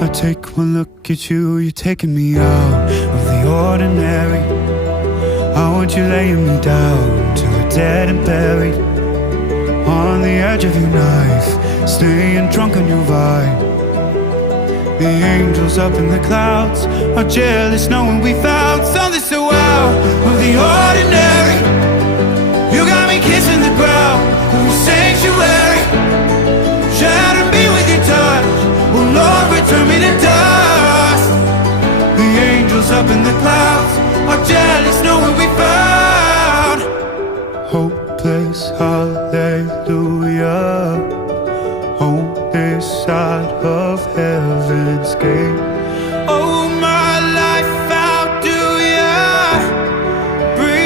I take one look at you, you're taking me out of the ordinary. I want you laying me down till we're dead and buried, on the edge of your knife, staying drunk on your vibe. The angels up in the clouds are jealous knowing we found something so out of the ordinary. You got me kissing the ground of your sanctuary, shatter me with your touch, oh Lord, return me to dust. The angels up in the clouds are jealous knowing we found hopeless hallelujah on this side of heaven's gate.